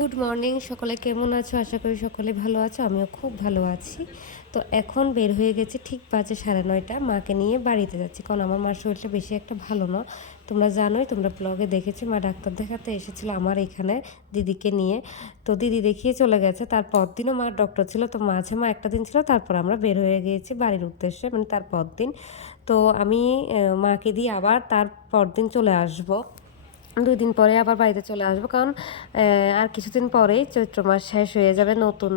Good morning, সকলে কেমন আছো? আশা করি সকলে ভালো আছো। আমিও খুব ভালো আছি। তো এখন বের হয়ে গেছি, ঠিক বাজে 9:30। মাকে নিয়ে বাড়িতে যাচ্ছি, কারণ আমার মার শরীরটা বেশি একটা ভালো না। তোমরা জানোই, তোমরা ব্লগে দেখেছো, মা ডাক্তার দেখাতে এসেছিল আমার এখানে দিদিকে নিয়ে। তো দিদি দেখিয়ে চলে গেছে, তার পরদিনও মার ডক্টর ছিল। তো মাঝে মা একটা দিন ছিল, তারপর আমরা বের হয়ে গিয়েছি বাড়ির উদ্দেশ্যে, মানে তার পরদিন। তো আমি মাকে দিয়ে আবার তার পরদিন চলে আসবো। 2 দিন পরে আবার বাড়িতে চলে আসবো, কারণ আর কিছুদিন পরেই চৈত্র মাস শেষ হয়ে যাবে, নতুন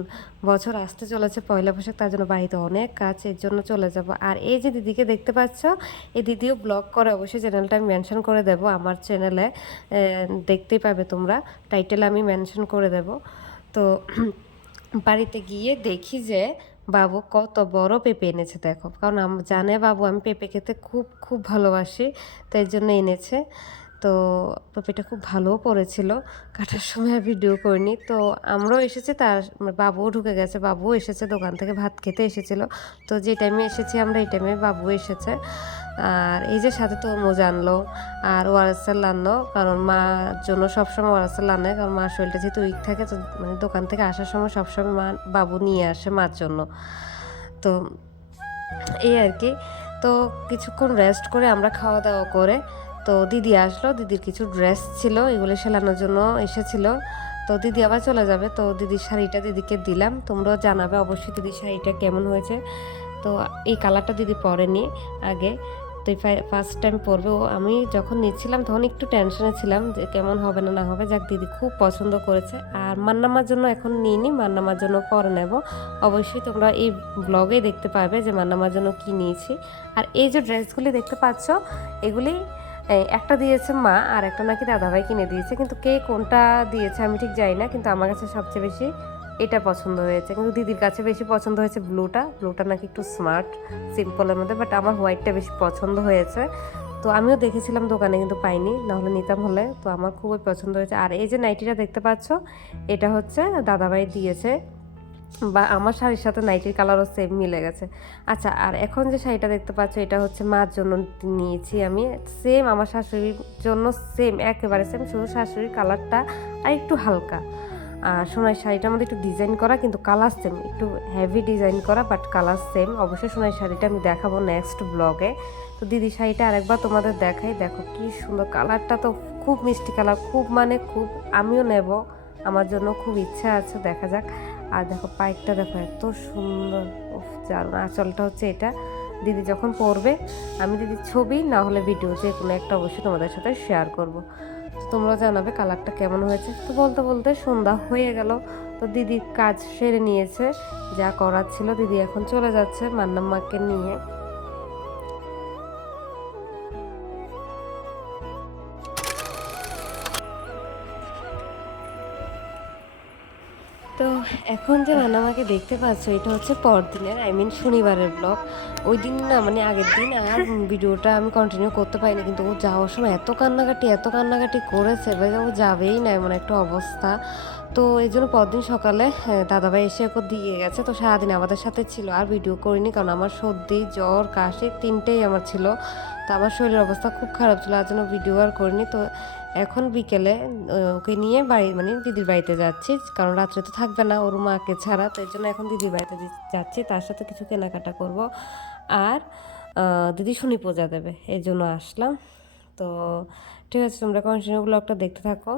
বছর আসতে চলেছে, পয়লা বৈশাখ। তার জন্য বাড়িতে অনেক কাজ, এর জন্য চলে যাব। আর এই যে দিদিকে দেখতে পাচ্ছ, এই দিদিও ব্লগ করে, অবশ্যই চ্যানেলটা আমি মেনশন করে দেব আমার চ্যানেলে, দেখতেই পাবে তোমরা, টাইটেলে আমি মেনশন করে দেব। তো বাড়িতে গিয়ে দেখি যে বাবু কত বড় পেঁপে এনেছে, দেখো। কারণ জানে বাবু আমি পেঁপে খেতে খুব খুব ভালোবাসি, তাই জন্য এনেছে। তো পেঁপেটা খুব ভালোও পড়েছিল, কাটার সময় ভিডিও করিনি। তো আমরাও এসেছি, তার বাবুও ঢুকে গেছে, বাবুও এসেছে, দোকান থেকে ভাত খেতে এসেছিল। তো যে টাইমে এসেছি আমরা, এই টাইমে বাবু এসেছে। আর এই যে সাথে তরমুজ আনলো আর ওয়ারেসেল আনলো, কারণ মার জন্য সবসময় ওয়ারেসেল আনে, কারণ মার শরীরটা যেহেতু উইক থাকে। তো মানে দোকান থেকে আসার সময় সবসময় মা বাবু নিয়ে আসে মার জন্য। তো এই আর কি। তো কিছুক্ষণ রেস্ট করে আমরা খাওয়া দাওয়া করে, তো দিদি আসলো, দিদির কিছু ড্রেস ছিল, এগুলো সেলানোর জন্য এসেছিল। তো দিদি আবার চলে যাবে, তো দিদির শাড়িটা দিদিকে দিলাম। তোমরাও জানাবে অবশ্যই দিদির শাড়িটা কেমন হয়েছে। তো এই কালারটা দিদি পরেনি আগে, তো ফার্স্ট টাইম পরবে ও। আমি যখন নিচ্ছিলাম তখন একটু টেনশনে ছিলাম যে কেমন হবে না না হবে। যাক, দিদি খুব পছন্দ করেছে। আর মান্নামার জন্য এখন নিইনি, মান্নামার জন্য পরে নেব। অবশ্যই তোমরা এই ব্লগে দেখতে পাবে যে মান্নামার জন্য কি নিয়েছি। আর এই যে ড্রেসগুলি দেখতে পাচ্ছ, এগুলি একটা দিয়েছে মা, আর একটা নাকি দাদাভাই কিনে দিয়েছে। কিন্তু কে কোনটা দিয়েছে আমি ঠিক জানি না, কিন্তু আমার কাছে সবচেয়ে বেশি এটা পছন্দ হয়েছে। কিন্তু দিদির কাছে বেশি পছন্দ হয়েছে ব্লুটা নাকি একটু স্মার্ট, সিম্পলের মধ্যে। বাট আমার হোয়াইটটা বেশি পছন্দ হয়েছে। তো আমিও দেখেছিলাম দোকানে, কিন্তু পাইনি, নাহলে নিতাম হলে। তো আমার খুবই পছন্দ হয়েছে। আর এই যে নাইটিটা দেখতে পাচ্ছ, এটা হচ্ছে দাদাভাই দিয়েছে, বা আমার শাড়ির সাথে নাইটির কালারও সেম মিলে গেছে। আচ্ছা, আর এখন যে শাড়িটা দেখতে পাচ্ছ, এটা হচ্ছে মার জন্য নিয়েছি আমি। সেম আমার শাশুড়ির জন্য, সেম একেবারে সেম, শুধু শাশুড়ির কালারটা আর একটু হালকা। আর সোনার শাড়িটার মধ্যে একটু ডিজাইন করা, কিন্তু কালার সেম, একটু হেভি ডিজাইন করা, বাট কালার সেম। অবশ্যই সোনার শাড়িটা আমি দেখাবো নেক্সট ব্লগে। তো দিদি শাড়িটা আরেকবার তোমাদের দেখাই, দেখো কি সুন্দর কালারটা, তো খুব মিষ্টি কালার, খুব মানে খুব। আমিও নেব, আমার জন্য খুব ইচ্ছা আছে, দেখা যাক। আর দেখো পাইকটা দেখো এত সুন্দর, দারুণ। আঁচলটা হচ্ছে এটা। দিদি যখন পরবে, আমি দিদির ছবি না হলে ভিডিও যে কোনো একটা অবশ্যই তোমাদের সাথে শেয়ার করব। তো তোমরা জানাবে কালারটা কেমন হয়েছে। তো বলতে বলতে সন্ধ্যা হয়ে গেল। তো দিদি কাজ সেরে নিয়েছে, যা করার ছিল। দিদি এখন চলে যাচ্ছে মান্নাম্মাকে নিয়ে। তো এখন যে মান্নামাকে দেখতে পাচ্ছ, এটা হচ্ছে পরদিনের, শনিবারের ব্লগ। ওই দিন না, মানে আগের দিন আর ভিডিওটা আমি কন্টিনিউ করতে পারিনি। কিন্তু ও যাওয়ার সময় এত কান্নাকাটি করেছে, ও যাবেই না এমন একটা অবস্থা। তো এই জন্য পরদিন সকালে দাদাভাই এসে ওকে দিয়ে গেছে। তো সারাদিন আমাদের সাথে ছিল, আর ভিডিও করিনি, কারণ আমার সর্দি, জ্বর, কাশি তিনটেই আমার ছিল। তো আমার শরীরের অবস্থা খুব খারাপ ছিল, আর জন্য ভিডিও আর করিনি। তো এখন বিকেলে ওকে নিয়ে মানে দিদির বাড়িতে যাচ্ছি, কারণ রাত্রে তো থাকবে না ওর মাকে ছাড়া। তো এর জন্য এখন দিদির বাড়িতে যাচ্ছি, তার সাথে কিছু কেনাকাটা করব। আর দিদি শনি পূজা দেবে, এই জন্য আসলাম। তো ঠিক আছে, তোমরা কন্টিনিউ ব্লগটা দেখতে থাকো।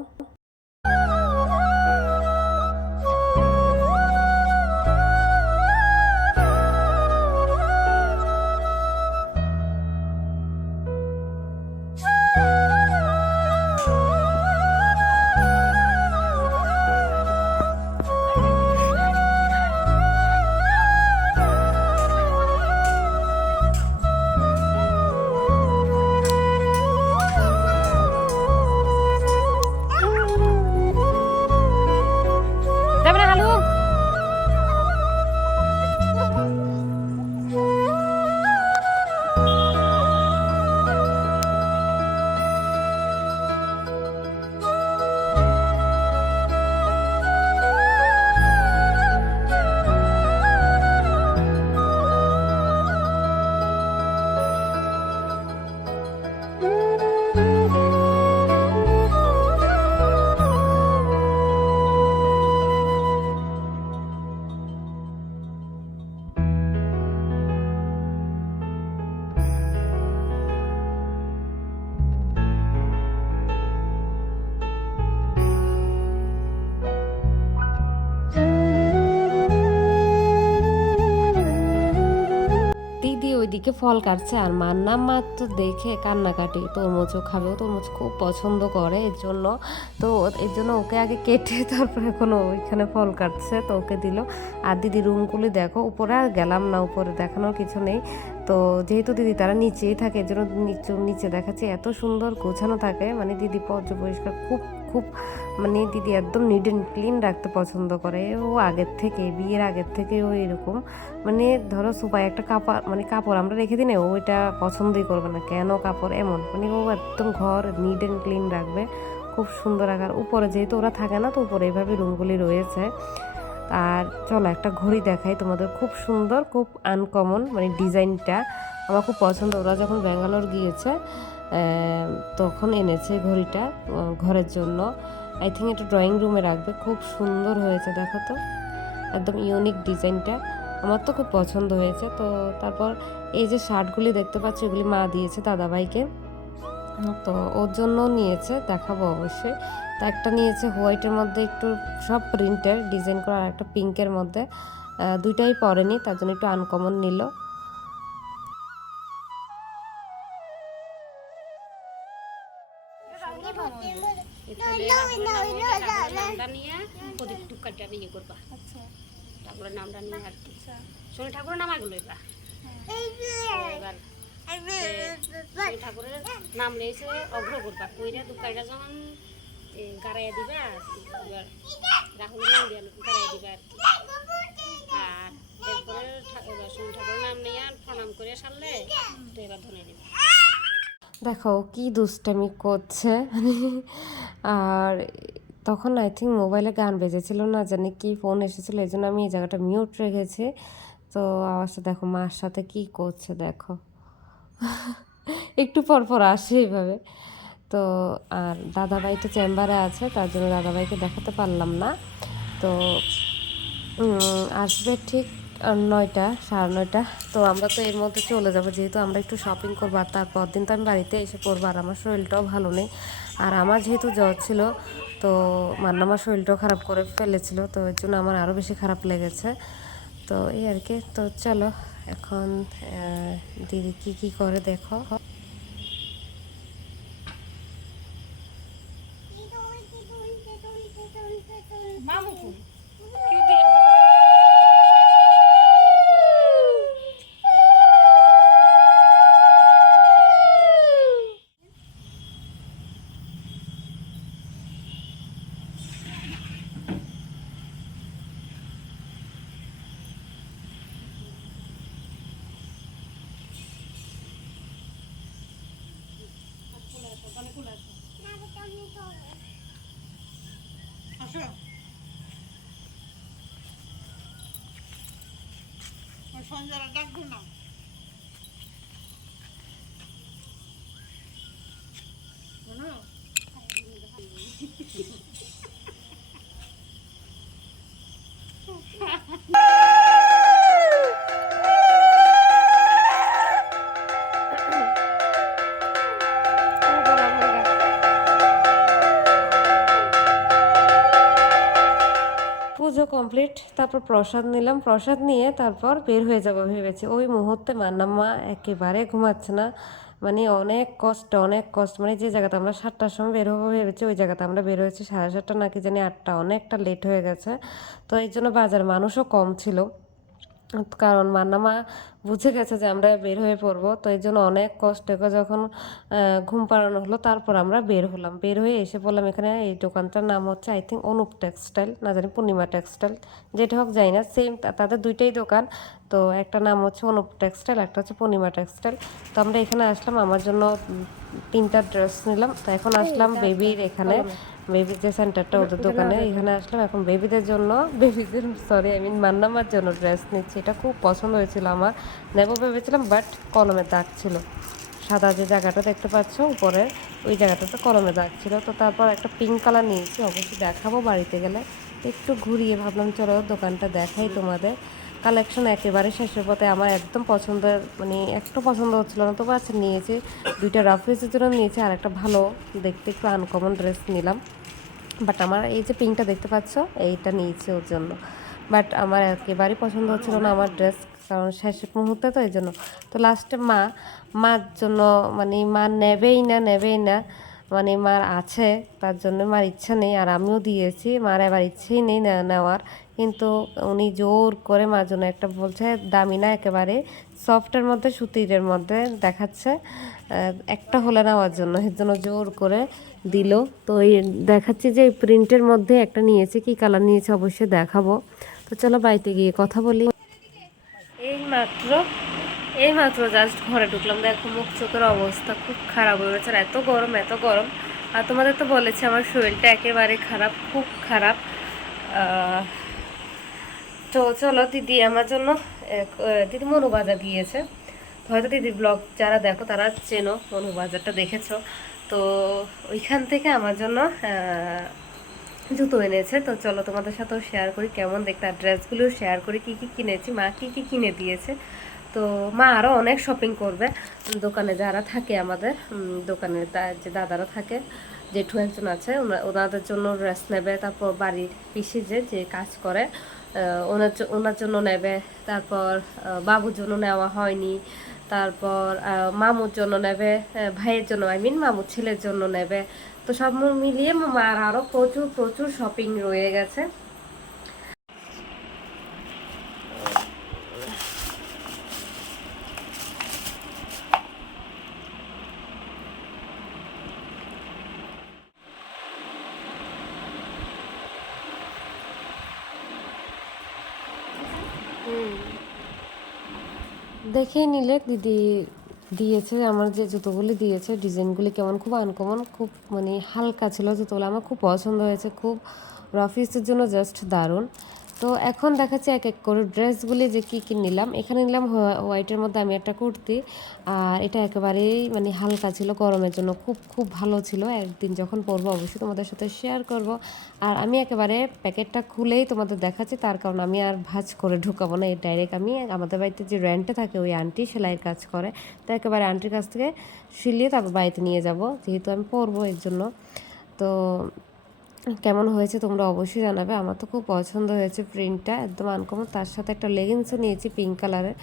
এদিকে ফল কাটছে, আর মান্নাম মা তো দেখে কান্নাকাটি, তরমুজও খাবে, ও তরমুজ খুব পছন্দ করে, এর জন্য তো এর জন্য ওকে আগে কেটে তারপর এখন ওইখানে ফল কাটছে, তো ওকে দিল। আর দিদি রুমগুলি দেখো, উপরে আর গেলাম না, উপরে দেখানোর কিছু নেই। তো যেহেতু দিদি তারা নিচেই থাকে, এর জন্য নিচে দেখাচ্ছে, এত সুন্দর গোছানো থাকে, মানে দিদি পরিষ্কার খুব খুব, মানে দিদি একদম নিট অ্যান্ড ক্লিন রাখতে পছন্দ করে। ও আগের থেকে, বিয়ের আগের থেকে ও এরকম, মানে ধরো সোফায় একটা কাপড়, মানে কাপড় আমরা রেখে দিই না, ওইটা পছন্দই করবে না, কেন কাপড় এমন, মানে ও একদম ঘর নিট অ্যান্ড ক্লিন রাখবে, খুব সুন্দর রাখার। উপরে যেহেতু ওরা থাকে না, তো উপরে এইভাবে রুমগুলি রয়েছে। আর চলো একটা ঘড়ি দেখাই তোমাদের, খুব সুন্দর, খুব আনকমন, মানে ডিজাইনটা আমার খুব পছন্দ। ওরা যখন ব্যাঙ্গালোর গিয়েছে তখন এনেছে ঘড়িটা ঘরের জন্য। আই থিঙ্ক এটা ড্রয়িং রুমে রাখবে, খুব সুন্দর হয়েছে, দেখো তো একদম ইউনিক ডিজাইনটা, আমার তো খুব পছন্দ হয়েছে। তো তারপর এই যে শার্টগুলি দেখতে পাচ্ছি, এগুলি মা দিয়েছে দাদাভাইকে, তো ওর জন্য নিয়েছে, দেখাবো অবশ্যই। তো একটা নিয়েছে হোয়াইটের মধ্যে একটু সব প্রিন্টের ডিজাইন করা, আর একটা পিঙ্কের মধ্যে, দুইটাই পরেনি, তার জন্য একটু আনকমন নিল। ঠাকুরের নামটা নিয়ে আর কি, শনি ঠাকুরের নাম এগুলো এবার ঠাকুরের নাম নিয়েছে অগ্র করবা, কইরা দুকাইটা যখন গাড়াইয়া দিবা, এবার রাহুলের নাম দিয়ে গাড়াইয়া দিবা আর কি। আর এরপরে এবার শনি ঠাকুরের নাম নিয়ে প্রণাম করে সারলে তো এবার ধনে দিবা। দেখো কি দুষ্টামি করছে। আর তখন আই থিঙ্ক মোবাইলে গান বেজেছিল, না জানি কি ফোন এসেছিলো, এই জন্য আমি এই জায়গাটা মিউট রেখেছি। তো আওয়াজটা দেখো, মার সাথে কি করছে দেখো, একটু পর পর আসে এইভাবে। তো আর দাদাভাই তো চেম্বারে আছে, তার জন্য দাদাভাইকে দেখাতে পারলাম না। তো আসবে ঠিক 9টা, 9:30। তো আমরা তো এর মধ্যে চলে যাবো, যেহেতু আমরা একটু শপিং করবো, আর তারপর দিন তো আমি বাড়িতে এসে পড়বো। আর আমার শরীরটাও ভালো নেই, আর আমার যেহেতু জ্বর ছিল, তো মান্নামার শরীরটাও খারাপ করে ফেলেছিল, তো এর জন্য আমার আরও বেশি খারাপ লেগেছে। তো এই আর কি। তো চলো এখন দিদি কি কি করে দেখো। সঞ্জয়রা ডাকবো না, পুজো কমপ্লিট, তারপর প্রসাদ নিলাম, প্রসাদ নিয়ে তারপর বের হয়ে যাবো ভেবেছি। ওই মুহূর্তে মান্নাম্মা একেবারে ঘুমাচ্ছে না, মানে অনেক কষ্ট, অনেক কষ্ট, মানে যে জায়গাতে আমরা 7টার সময় বের হবো ভেবেছি, ওই জায়গাতে আমরা বের হয়েছি 7:30 নাকি জানি 8টা, অনেকটা লেট হয়ে গেছে। তো এই জন্য বাজার মানুষও কম ছিল, কারণ মান্নামা বুঝে গেছে যে আমরা বের হয়ে পড়বো। তো এই জন্য অনেক কষ্ট করে যখন ঘুম পাড়ানো হলো, তারপর আমরা বের হলাম। বের হয়ে এসে বললাম, এখানে এই দোকানটার নাম হচ্ছে আই থিঙ্ক অনুপ টেক্সটাইল, না জানি পূর্ণিমা টেক্সটাইল, যেটা হোক যাই না, সেম তাদের দুইটাই দোকান। তো একটা নাম হচ্ছে অনুপ টেক্সটাইল, একটা হচ্ছে পূর্ণিমা টেক্সটাইল। তো আমরা এখানে আসলাম, আমার জন্য 3টা ড্রেস নিলাম। তো এখন আসলাম বেবির এখানে, বেবির যে সেন্টারটা ওদের দোকানে, এখানে আসলাম এখন বেবিদের জন্য, সরি আই মিন মান্নামার জন্য ড্রেস নিচ্ছি। এটা খুব পছন্দ হয়েছিল আমার, নেবো ভেবেছিলাম, বাট কলমের দাগ ছিল, সাদা যে জায়গাটা দেখতে পাচ্ছ উপরে, ওই জায়গাটাতে কলমের দাগ ছিল। তো তারপর একটা পিঙ্ক কালার নিয়েছি, অবশ্যই দেখাবো বাড়িতে গেলে। একটু ঘুরিয়ে ভাবলাম চলো দোকানটা দেখাই তোমাদের। কালেকশন একেবারে শেষের পথে, আমার একদম পছন্দের, মানে একটু পছন্দ হচ্ছিল না, তবু আচ্ছা নিয়েছি। 2টা রাফিজের জন্য নিয়েছি, আর একটা ভালো দেখতে একটু আনকমন ড্রেস নিলাম। বাট আমার এই যে পিঙ্কটা দেখতে পাচ্ছ, এইটা নিয়েছি ওর জন্য, বাট আমার একেবারেই পছন্দ হচ্ছিল না আমার ড্রেস কারণ শেষ মুহূর্তে তো এই জন্য। তো লাস্টে মার জন্য মানে মা নেবেই না মানে মার আছে, তার জন্য মার ইচ্ছা নেই, আর আমিও দিয়েছি, মার এবার ইচ্ছেই নেই নেওয়ার। কিন্তু উনি জোর করে মার জন্য একটা বলছে, দামি না একেবারে সফটের মধ্যে সুতিরের মধ্যে দেখাচ্ছে, একটা হলে নেওয়ার জন্য, এর জন্য জোর করে দিল। তো এই দেখাচ্ছি যে এই প্রিন্টের মধ্যে একটা নিয়েছে, কি কালার নিয়েছে অবশ্যই দেখাবো। তো চলো বাড়িতে গিয়ে কথা বলি। এই মাত্র জাস্ট ঘরে ঢুকলাম, দেখো মুখ চোখের অবস্থা খুব খারাপ হয়ে গেছে, আর এত গরম। আর তোমাদের তো বলেছি আমার শরীরটা একেবারে খারাপ, খুব খারাপ। তো চলো, দিদি আমার জন্য দিদি মনু বাজার দিয়েছে। হয়তো দিদির ব্লগ যারা দেখো তারা চেনো, মনু বাজারটা দেখেছো। তো ওইখান থেকে আমার জন্য জুতো এনেছে। তো চলো তোমাদের সাথেও শেয়ার করি কেমন দেখতে, আর ড্রেসগুলোও শেয়ার করি কী কী কিনেছি, মা কী কী কিনে দিয়েছে। তো মা আরও অনেক শপিং করবে, দোকানে যারা থাকে আমাদের দোকানে যে দাদারা থাকে, জেঠু একজন আছে, ওনাদের জন্য ড্রেস নেবে। তারপর বাড়ির পিসি যে কাজ করে ওনার জন্য নেবে। তারপর বাবুর জন্য নেওয়া হয়নি। তারপর মামুর জন্য নেবে, ভাইয়ের জন্য মামুর ছেলের জন্য নেবে। তো সব মিলিয়ে মার আরও প্রচুর শপিং রয়ে গেছে। দেখেই নিলে দিদি দিয়েছে, আমার যে জুতোগুলি দিয়েছে ডিজাইনগুলি কেমন, খুব আনকমন, খুব মানে হালকা ছিল জুতোগুলো, আমার খুব পছন্দ হয়েছে, খুব অফিসের জন্য জাস্ট দারুণ। তো এখন দেখাচ্ছি এক এক করে ড্রেসগুলি যে কী নিলাম। এখানে নিলাম হোয়াইটের মধ্যে আমি একটা কুর্তি, আর এটা একেবারেই মানে হালকা ছিল, গরমের জন্য খুব ভালো ছিল। একদিন যখন পরবো অবশ্যই তোমাদের সাথে শেয়ার করব। আর আমি একেবারে প্যাকেটটা খুলেই তোমাদের দেখাচ্ছি, তার কারণ আমি আর ভাঁজ করে ঢুকাবো না, এই ডাইরেক্ট আমি আমাদের বাড়িতে যে রেন্টে থাকে ওই আন্টি সেলাইয়ের কাজ করে, তো একেবারে আন্টির কাছ থেকে সিলিয়ে তারপর বাড়িতে নিয়ে যাব, যেহেতু আমি পরবো এর জন্য। তো কেমন হয়েছে তোমরা অবশ্যই জানাবে, আমার তো খুব পছন্দ হয়েছে, প্রিন্টটা একদম আনকমন। তার সাথে একটা লেগিংসও নিয়েছি পিঙ্ক কালারের,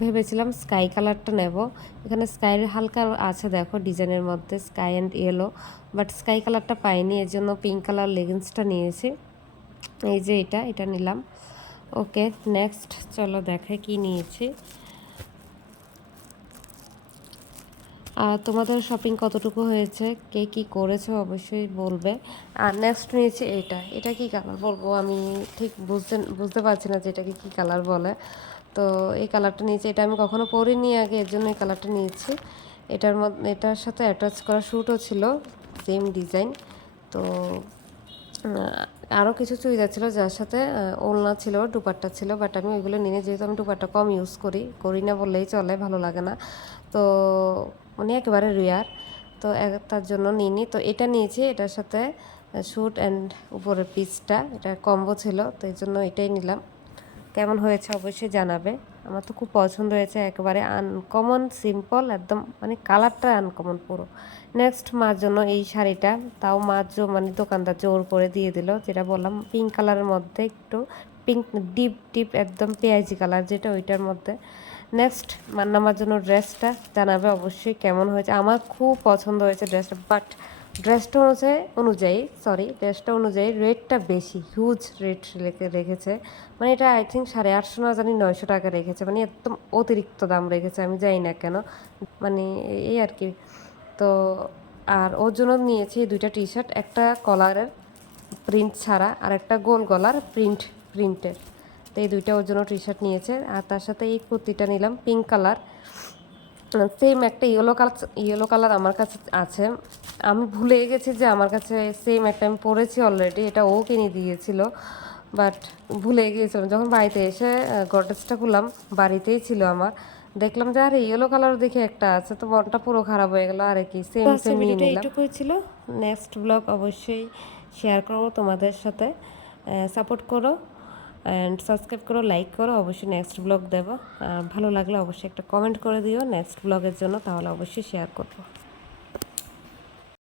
ভেবেছিলাম স্কাই কালারটা নেব, এখানে স্কাইয়ের হালকা আছে দেখো ডিজাইনের মধ্যে sky and yellow, but sky কালারটা পাইনি, এর জন্য পিঙ্ক কালার লেগিংসটা নিয়েছি। এই যে এটা নিলাম। ওকে, নেক্সট চলো দেখাই কি নিয়েছি। আর তোমাদের শপিং কতটুকু হয়েছে, কে কী করেছো অবশ্যই বলবে। আর নেক্সট নিয়েছি এটা কি কালার বলবো, আমি ঠিক বুঝতে পারছি না যে এটাকে কী কালার বলে। তো এই কালারটা নিয়েছি, এটা আমি কখনো পরিনি আগে, এর জন্য এই কালারটা নিয়েছি। এটার সাথে অ্যাটাচ করা শ্যুটও ছিল, সেম ডিজাইন। তো আরও কিছু চুড়িদার ছিল যার সাথে ওড়না ছিল, দুপাট্টা ছিল, বাট আমি ওইগুলো নিয়ে, যেহেতু আমি দুপাট্টা কম ইউজ করি না বললেই চলে, ভালো লাগে না, তো মানে একেবারে রেয়ার, তো তার জন্য নিইনি। তো এটা নিয়েছি, এটার সাথে স্যুট অ্যান্ড উপরের পিসটা এটা কম্বো ছিল, তো এই জন্য এটাই নিলাম। কেমন হয়েছে অবশ্যই জানাবে, আমার তো খুব পছন্দ হয়েছে, একেবারে আনকমন সিম্পল একদম, মানে কালারটা আনকমন পুরো। নেক্সট মার জন্য এই শাড়িটা, তাও মার মানে দোকানদার জোর করে দিয়ে দিল, যেটা বললাম পিঙ্ক কালারের মধ্যে, একটু পিঙ্ক ডিপ একদম পেঁয়াজি কালার যেটা, ওইটার মধ্যে। নেক্সট মার জন্য ড্রেসটা জানাবে অবশ্যই কেমন হয়েছে, আমার খুব পছন্দ হয়েছে ড্রেসটা, বাট ড্রেসটা অনুযায়ী রেটটা বেশি, হিউজ রেট রেখেছে, মানে এটা আই থিঙ্ক 850 না জানি 900 টাকা রেখেছে, মানে একদম অতিরিক্ত দাম রেখেছে, আমি জানি না কেন, মানে এই আর কি। তো আর ওর জন্য নিয়েছি 2টা টি শার্ট, একটা কলারের প্রিন্ট ছাড়া আর একটা গোল গলার প্রিন্টের, তো এই 2টা ওর জন্য টি শার্ট নিয়েছে। আর তার সাথে এই কুর্তিটা নিলাম পিঙ্ক কালার, সেম একটা ইয়েলো কালার আমার কাছে আছে, আমি ভুলে গেছি যে আমার কাছে সেম একটা আমি পরেছি অলরেডি, এটা ও কিনে দিয়েছিল, বাট ভুলে গিয়েছিলাম। যখন বাড়িতে এসে গডরেজটা খুললাম, বাড়িতেই ছিল আমার, দেখলাম যে আরে ইয়েলো কালার দেখে একটা আছে, তো মনটা পুরো খারাপ হয়ে গেল, আরে কি সেম নিয়ে নিলাম। এইটুকুই ছিল, নেক্সট ব্লগ অবশ্যই শেয়ার করবো তোমাদের সাথে, সাপোর্ট করো অ্যান্ড সাবস্ক্রাইব করো, লাইক করো, অবশ্যই নেক্সট ব্লগ দেবো, ভালো লাগলে অবশ্যই একটা কমেন্ট করে দিও নেক্সট ব্লগের জন্য, তাহলে অবশ্যই শেয়ার করবো।